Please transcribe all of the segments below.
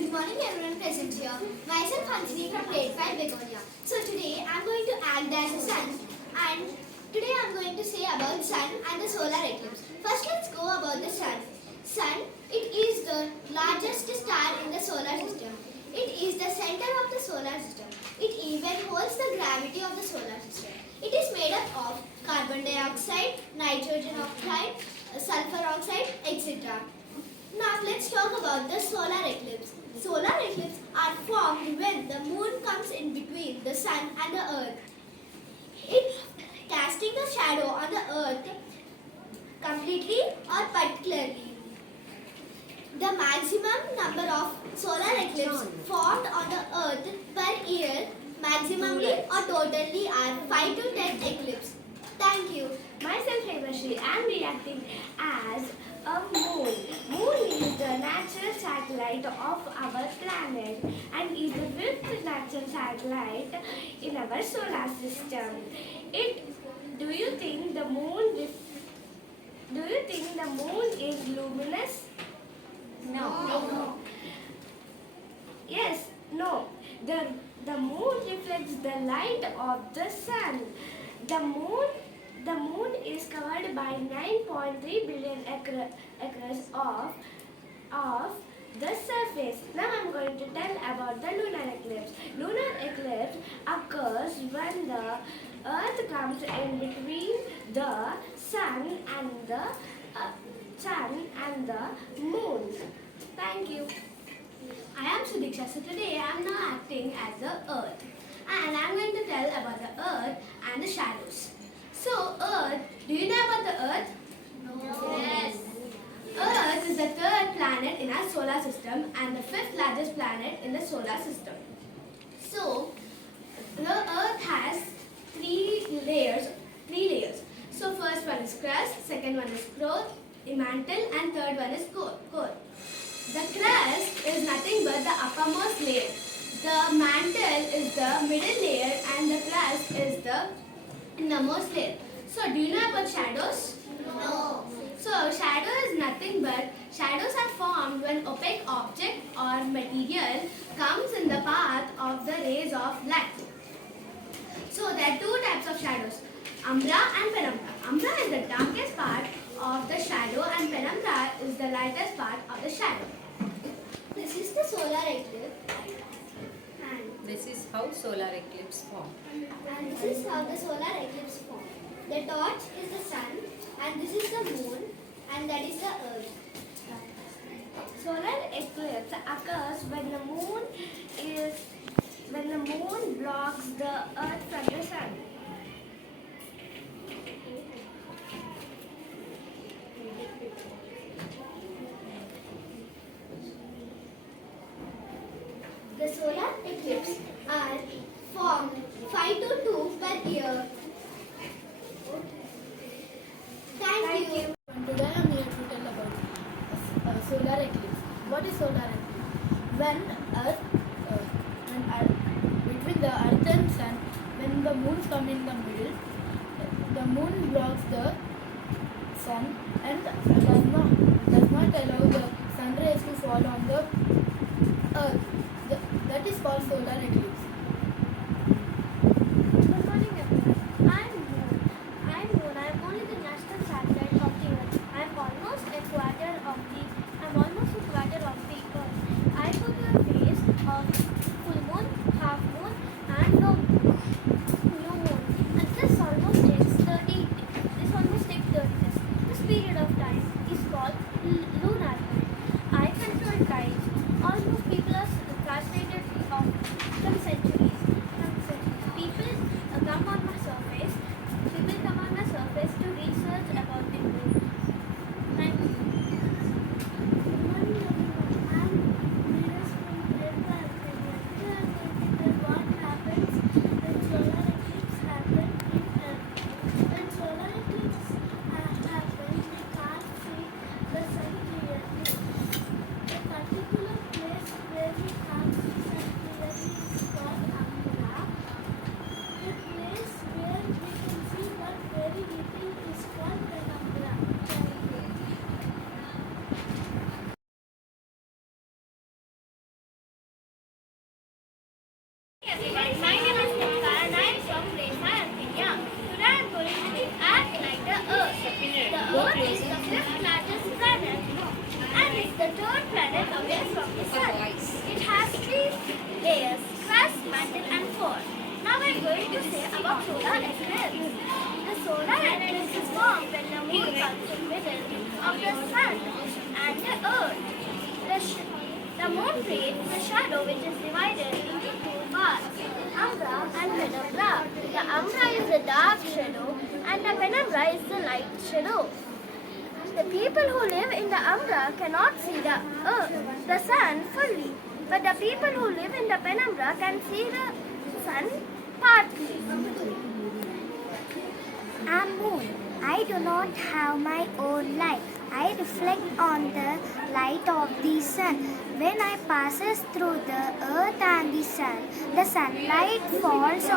Good morning everyone present here. Myself Hanshini from grade 5 Begonia. So today I am going to act as a sun, and today I am going to say about sun and the solar eclipse. First let's go about the sun. Sun, it is the largest star in the solar system. It is the center of the solar system. It even holds the gravity of the solar system. It is made up of carbon dioxide, nitrogen oxide, sulfur oxide, etc. Now let's talk about the solar eclipse. Solar eclipses are formed when the moon comes in between the sun and the earth. It casting a shadow on the earth completely or particularly. The maximum number of solar eclipses formed on the earth per year, maximally or totally, are 5 to 10 eclipses. Thank you. Myself, Hemashri, I am reacting as a moon. Moon is the natural satellite of our planet and is the fifth natural satellite in our solar system. Do you think the moon is luminous? No. Yes, no. The moon reflects the light of the sun. The moon is covered by 9.3 billion acres of the surface. Now I am going to tell about the lunar eclipse. Lunar eclipse occurs when the earth comes in between the sun and the moon. Thank you. I am Sudiksha. So today I am now acting as the earth, and I am going to tell about the earth and the shadows. So earth, do you know about the earth? No. Yes. Earth is the third planet in our solar system and the fifth largest planet in the solar system. So the earth has three layers. So first one is crust, second one is core, mantle, and third one is core. The crust is nothing but the uppermost layer. The mantle is the middle layer and the crust is the innermost layer. So do you know about shadows? No. So shadow is nothing but shadows are formed when opaque object or material comes in the path of the rays of light. So there are two types of shadows, umbra and penumbra. Umbra is the darkest part of the shadow and penumbra is the lightest part of the shadow. This is the solar eclipse. And This is how solar eclipse form. this is how the solar eclipse forms. The torch is the sun, and this is the moon, and that is the earth. Solar eclipse occurs when the moon blocks the earth from the sun. The solar eclipses are formed 5 to 2 per year. Thank you. Today I am here to tell about solar eclipse. What is solar eclipse? Between the earth and sun, when the moon comes in the middle, the moon blocks the sun and does not allow the sun rays to fall on the earth. That is called solar eclipse. Good morning, everyone. I am Moon. I am only the national satellite of the Earth. I am almost a quarter of the Earth. I go to a phase of full moon, half moon, and no new moon. And this almost takes 30 days. This period of time is called lunar. I My name is Monica and I am from grade 5 India. Today I am going to act like the Earth. The Earth is the fifth largest planet and is the third planet away from the Sun. It has three layers: crust, mantle and core. Now I am going to say about solar eclipse. The solar eclipse is formed when the moon comes in the middle of the Sun and the Earth. The moon creates a shadow which is divided into two parts, umbra and penumbra. The umbra is the dark shadow and the penumbra is the light shadow. The people who live in the umbra cannot see the sun fully, but the people who live in the penumbra can see the sun partly. I'm moon. I do not have my own light. I reflect on the light of the sun. When I passes through the earth and the sun, the sunlight falls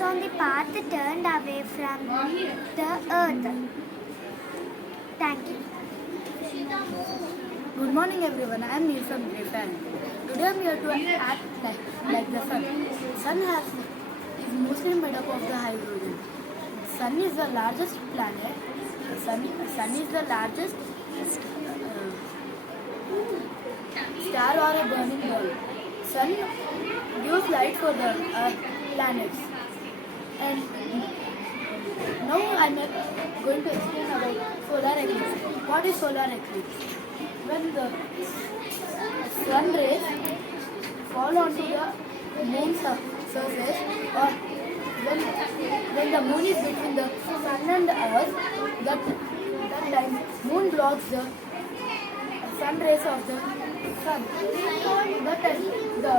on the path turned away from the earth. Thank you. Good morning everyone, I am Neil from grade 5. Today I am here to act like the sun. Sun is mostly made up of the hydrogen. Sun is the largest planet. Sun is the largest star or a burning ball. Sun gives light for the planets. And now I am going to explain about solar eclipse. What is solar eclipse? When the sun rays fall onto the moon's surface, or when the moon is between the sun and the earth, that time moon blocks the sun rays of the sun. That time the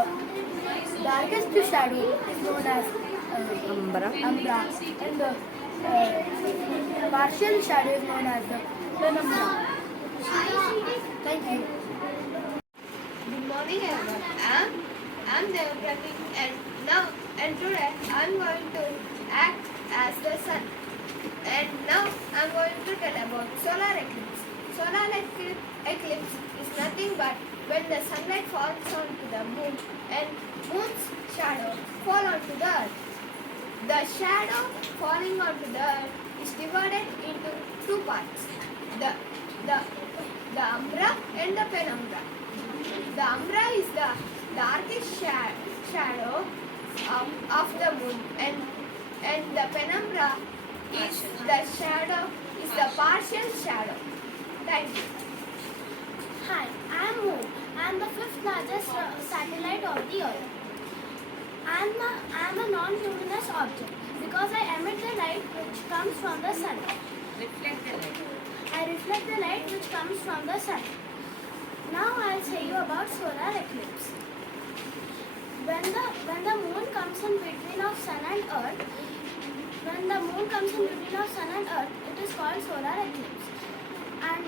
darkest shadow is known as umbra, and the partial shadow is known as the penumbra. Thank you. Good morning everyone. I'm Devaprati and today I'm going to act as the sun. And now I'm going to tell about solar eclipse. Solar eclipse is nothing but when the sunlight falls onto the moon and moon's shadow fall onto the earth. The shadow falling onto the earth is divided into two parts. The umbra and the penumbra. The umbra is the darkest shadow of the moon and the penumbra is the partial shadow. Thank you. Hi, I am Moon. I am the fifth largest satellite of the Earth. I am a non-luminous object because I emit the light which comes from the sun. Reflect the light. I reflect the light which comes from the sun. Now I will tell you about solar eclipse. When the moon comes in between of sun and earth, it is called solar eclipse. And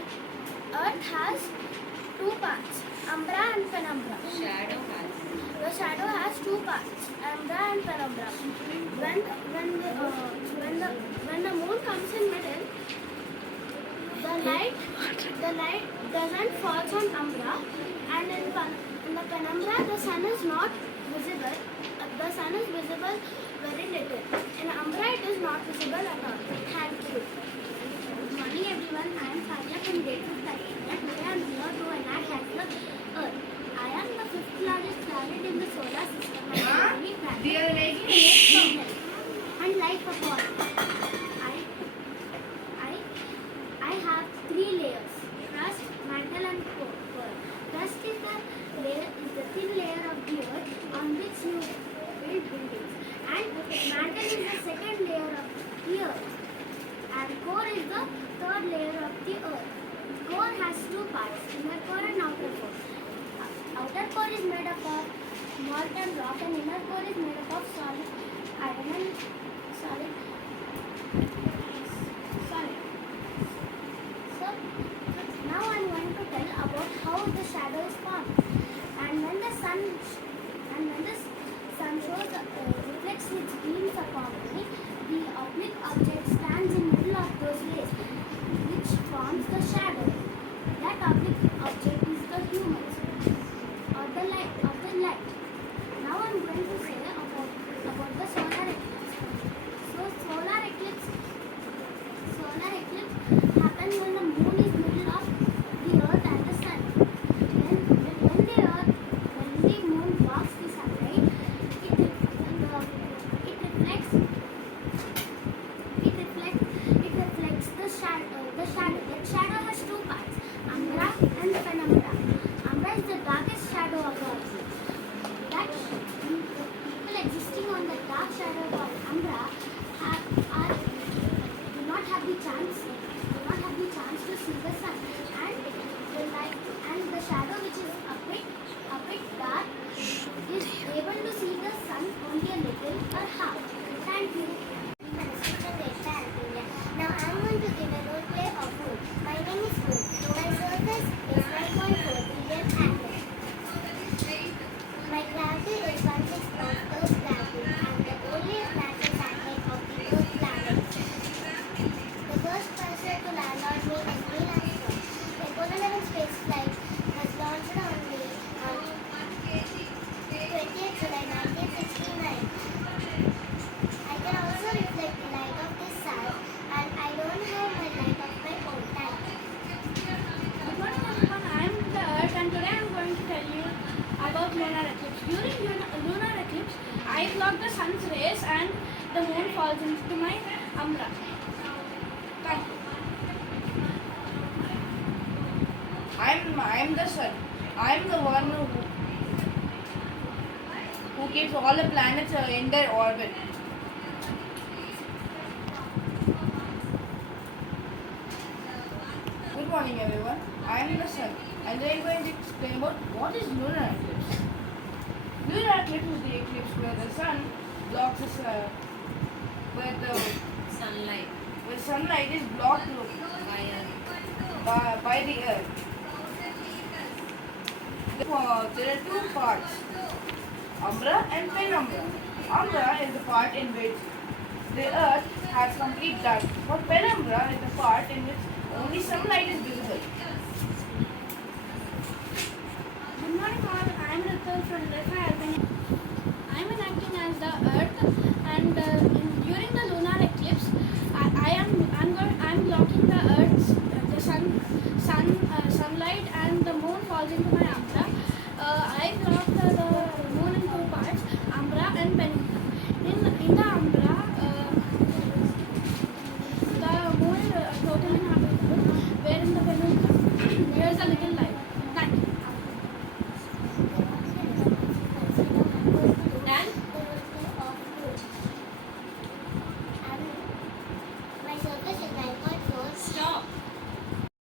earth has two parts, umbra and penumbra. Shadow has. The shadow has two parts, umbra and penumbra. When the moon comes in middle, the light doesn't fall on umbra, and in the penumbra the sun is not visible. The sun is visible very little. In umbra it is not visible at all. Thank you. Good morning everyone. I am Fazia from grade 5 India. Today I am here to enact as the Earth. I am the fifth largest planet in the solar system and the only planet creates from heaven. And like a ball, I have three layers: crust, mantle, and core. Crust is the thin layer of the earth on which you build buildings, and mantle is the second layer of the earth, and core is the third layer of the earth. Core has two parts: inner core and outer core. Outer core is made up of molten rock, and inner core is made up of solid iron and solid. So now I am going to tell about how the shadow is formed. And when the sun shows reflects its beams upon me, the oblique object stands in middle of those rays, which forms the shadow. That oblique object is the humans, or the light. I block the sun's rays and the moon falls into my umbra. Thank you. I'm the sun. I'm the one who keeps all the planets in their orbit. Good morning, everyone. I am the sun, and I am going to explain about what is lunar eclipse. Lunar eclipse is the eclipse where the sun blocks the sun, Sunlight. where sunlight is blocked by the earth. There are two parts, umbra and penumbra. Umbra is the part in which the earth has complete dark, while penumbra is the part in which only sunlight is visible. Good morning all, I am Ritul from Refa Albania. I am enacting as the earth and during the lunar eclipse I'm blocking the earth's the sunlight and the moon falls into my umbra. I block the moon in two parts, umbra and penumbra. In the umbra, the moon is totally not visible, where in the penumbra there's a little light.